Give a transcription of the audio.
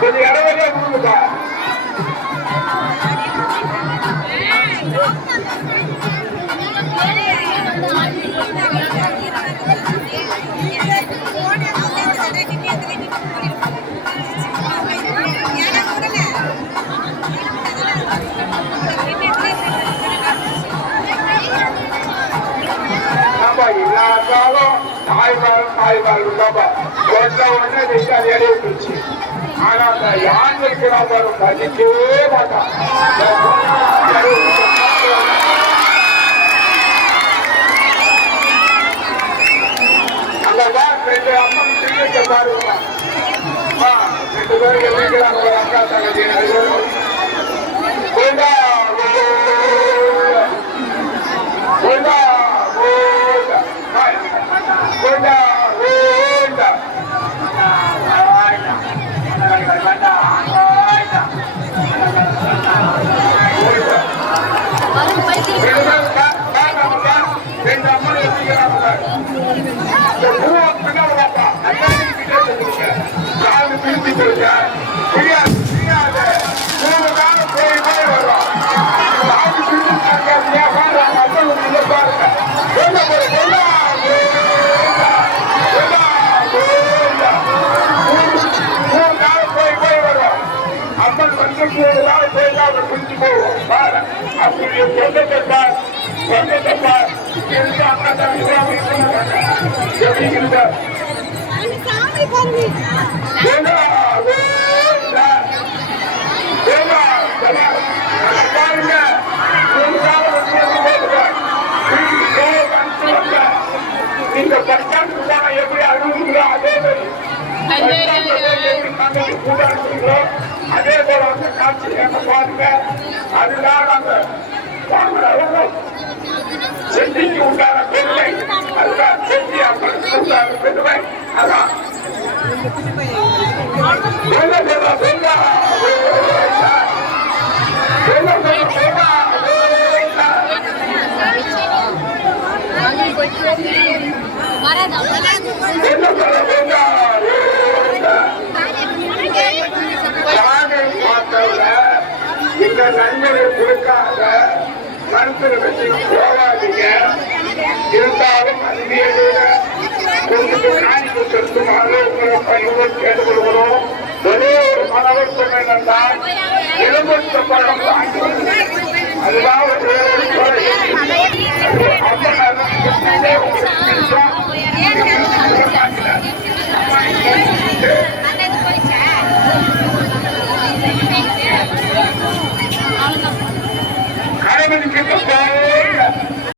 கொஞ்சம் இடவெளியா கொடுங்கப்பா. இல்லாதாலும் தாய்மார் இருக்காப்பா கொண்ட உடனே நீங்க இடையே போச்சு. ஆனா அந்த யானைக்கு நாம மதிக்கவே மாட்டான். அங்கதான் 2 அம்மன் திரும்ப பாருங்க. 2 பேருக்கு எப்படிங்கிறாங்க ஒரு அக்கா தங்கச்சி கொண்டா கொண்டா கொண்டா இந்த பச்சாண்டு எப்படி அனுபவிக்கிறோம் அதே போல வந்து காட்சி பாருங்க. அதுதான் அந்த செந்திக்கு உண்டான பெருமை. அதுதான் செந்தி அம்மனுக்கு உண்டான பெருமை. அதான் இந்த நன்மையை கொடுக்காத மனசுல வச்சு போகாதீங்க. இருந்தாலும் அதுவே கொண்டு காணிக்கு செலுத்துமாறு உங்களை பணிவுடன் கேட்டுக்கொள்கிறோம். ஒரே ஒரு மனவர்த்தம் என்னென்றால் எலும்புத்த பழம் அதுதான் கணவனுக்கு